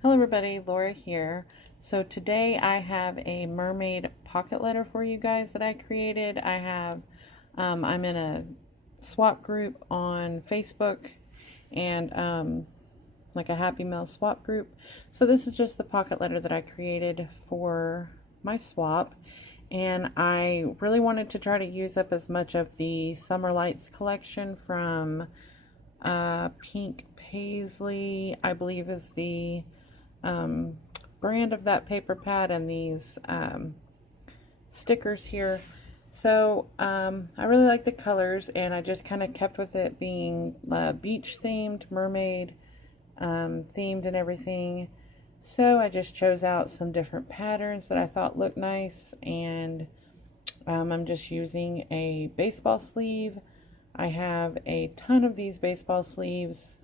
Hello everybody, Laura here. So today I have a mermaid pocket letter for you guys that I created. I'm in a swap group on Facebook and like a Happy Mail swap group. So this is just the pocket letter that I created for my swap. And I really wanted to try to use up as much of the Summer Lights collection from Pink Paisley, I believe is the brand of that paper pad, and these stickers here. So I really like the colors, and I just kind of kept with it being beach themed, mermaid themed and everything. So I just chose out some different patterns that I thought looked nice, and I'm just using a baseball sleeve. I have a ton of these baseball sleeves.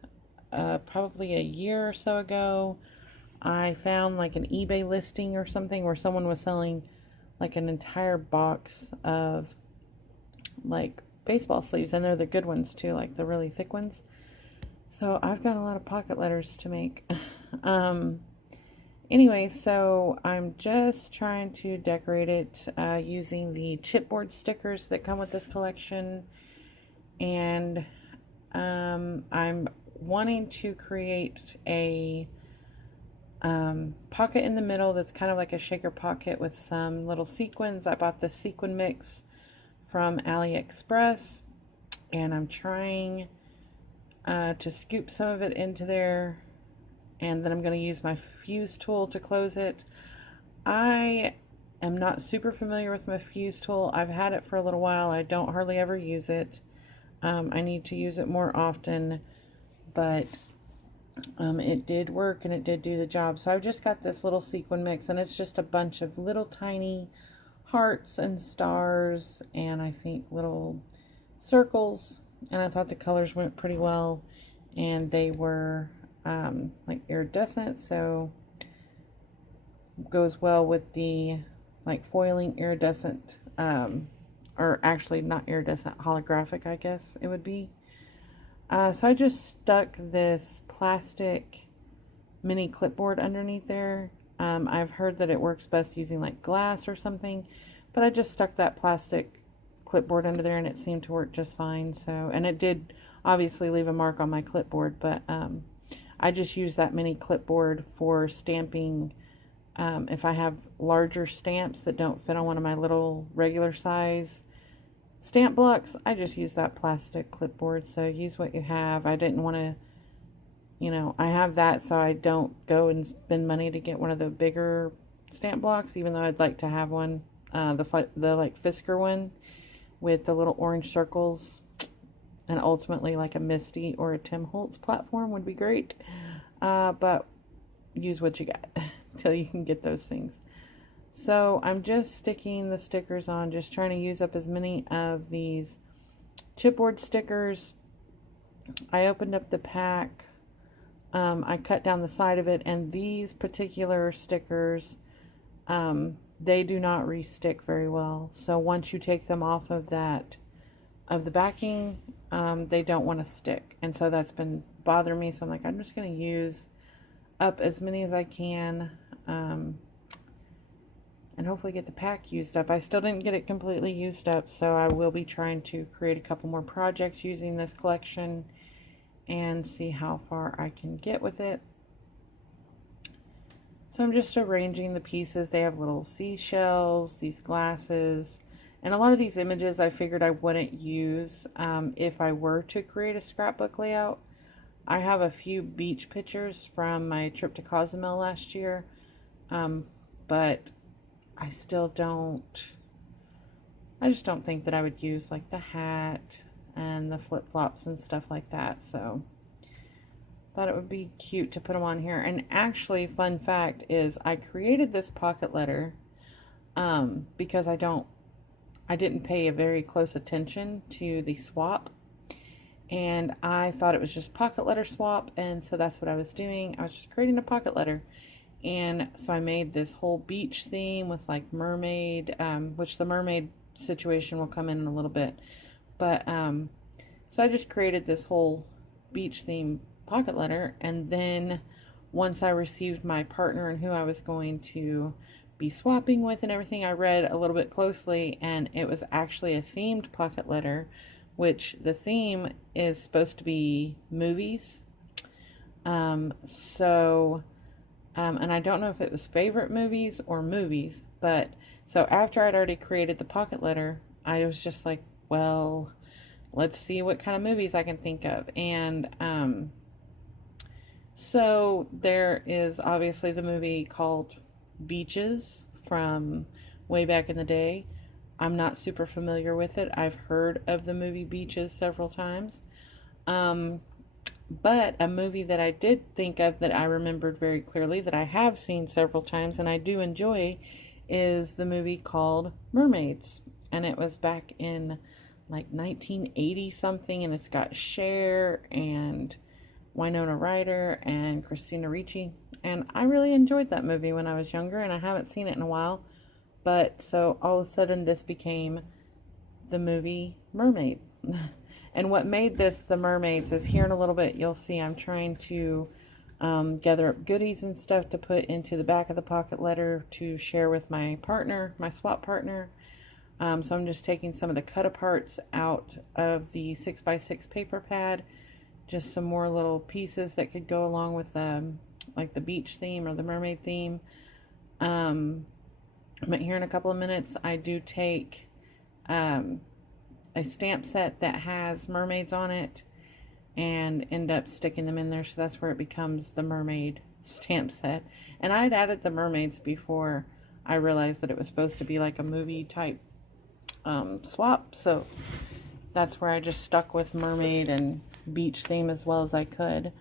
Probably a year or so ago, I found like an eBay listing or something where someone was selling like an entire box of like baseball sleeves, and they're the good ones too, like the really thick ones. So I've got a lot of pocket letters to make. Anyway, so I'm just trying to decorate it using the chipboard stickers that come with this collection, and I'm wanting to create a pocket in the middle that's kind of like a shaker pocket with some little sequins. I bought this sequin mix from AliExpress, and I'm trying to scoop some of it into there, and then I'm going to use my fuse tool to close it. I am not super familiar with my fuse tool. I've had it for a little while. I don't hardly ever use it. I need to use it more often, but it did work and it did do the job. So I've just got this little sequin mix, and it's just a bunch of little tiny hearts and stars and I think little circles, and I thought the colors went pretty well, and they were like iridescent, so goes well with the like foiling iridescent, or actually not iridescent, holographic I guess it would be. So I just stuck this plastic mini clipboard underneath there. I've heard that it works best using like glass or something, but I just stuck that plastic clipboard under there and it seemed to work just fine. So, and it did obviously leave a mark on my clipboard, but I just use that mini clipboard for stamping. If I have larger stamps that don't fit on one of my little regular size stamp blocks, I just use that plastic clipboard. So use what you have. I didn't want to, I have that so I don't go and spend money to get one of the bigger stamp blocks, even though I'd like to have one, the like Fisker one with the little orange circles, and ultimately like a Misty or a Tim Holtz platform would be great. But use what you got till you can get those things. So I'm just sticking the stickers on, just trying to use up as many of these chipboard stickers. I opened up the pack. I cut down the side of it, and these particular stickers, they do not re-stick very well. So once you take them off of the backing, they don't want to stick. And so that's been bothering me. So I'm like, I'm just going to use up as many as I can, and hopefully get the pack used up. I still didn't get it completely used up, so I will be trying to create a couple more projects using this collection and see how far I can get with it. So I'm just arranging the pieces. They have little seashells, these glasses, and a lot of these images I figured I wouldn't use if I were to create a scrapbook layout. I have a few beach pictures from my trip to Cozumel last year, but I just don't think that I would use like the hat and the flip-flops and stuff like that. So thought it would be cute to put them on here. And actually, fun fact is I created this pocket letter because I didn't pay a very close attention to the swap, and I thought it was just pocket letter swap, and so that's what I was doing. I was just creating a pocket letter. And so I made this whole beach theme with like mermaid, which the mermaid situation will come in a little bit. But so I just created this whole beach theme pocket letter, and then once I received my partner and who I was going to be swapping with and everything, I read a little bit closely, and it was actually a themed pocket letter, which the theme is supposed to be movies. And I don't know if it was favorite movies or movies, but so after I'd already created the pocket letter, I was just like, well, let's see what kind of movies I can think of. And so there is obviously the movie called Beaches from way back in the day. I'm not super familiar with it. I've heard of the movie Beaches several times. But a movie that I did think of that I remembered very clearly that I have seen several times and I do enjoy is the movie called Mermaids. And it was back in like 1980 something, and it's got Cher and Winona Ryder and Christina Ricci. And I really enjoyed that movie when I was younger, and I haven't seen it in a while. But so all of a sudden this became the movie Mermaid. And what made this the Mermaids is here in a little bit you'll see I'm trying to gather up goodies and stuff to put into the back of the pocket letter to share with my partner, my swap partner. So I'm just taking some of the cut aparts out of the 6x6 paper pad, just some more little pieces that could go along with like the beach theme or the mermaid theme. But here in a couple of minutes I do take a stamp set that has mermaids on it and end up sticking them in there, so that's where it becomes the mermaid stamp set. And I'd added the mermaids before I realized that it was supposed to be like a movie type swap, so that's where I just stuck with mermaid and beach theme as well as I could.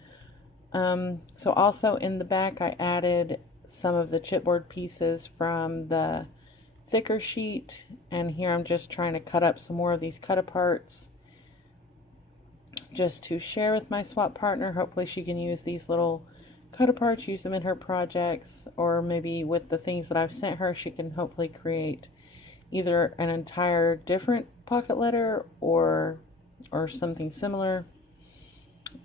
So also in the back I added some of the chipboard pieces from the thicker sheet, and here I'm just trying to cut up some more of these cut aparts just to share with my swap partner. Hopefully she can use these little cut aparts, use them in her projects, or maybe with the things that I've sent her she can hopefully create either an entire different pocket letter or something similar,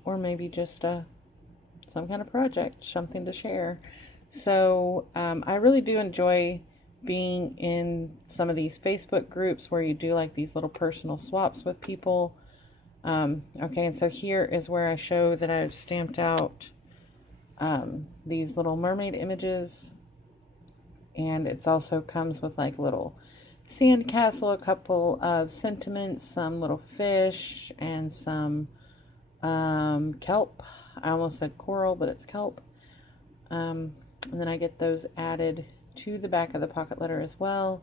or maybe just some kind of project, something to share. So I really do enjoy being in some of these Facebook groups where you do like these little personal swaps with people. Okay, and so here is where I show that I've stamped out these little mermaid images, and it also comes with like little sandcastle, a couple of sentiments, some little fish, and some kelp. I almost said coral, but it's kelp. And then I get those added to the back of the pocket letter as well.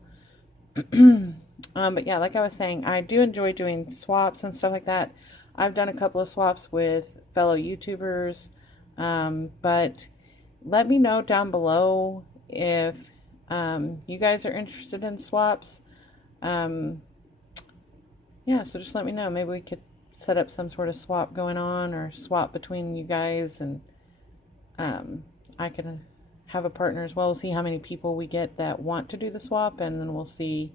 But yeah, like I was saying, I do enjoy doing swaps and stuff like that. I've done a couple of swaps with fellow YouTubers, but let me know down below if you guys are interested in swaps. Yeah, so just let me know. Maybe we could set up some sort of swap going on, or swap between you guys, and I can have a partner as well. We'll see how many people we get that want to do the swap, and then we'll see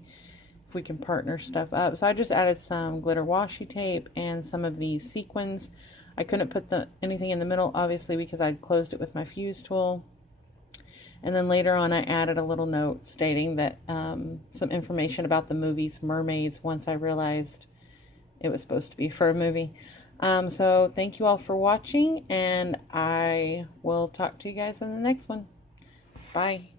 if we can partner stuff up. So I just added some glitter washi tape and some of these sequins. I couldn't put anything in the middle, obviously, because I'd closed it with my fuse tool. And then later on I added a little note stating that some information about the movie's Mermaids, once I realized it was supposed to be for a movie. So thank you all for watching, and I will talk to you guys in the next one. Bye.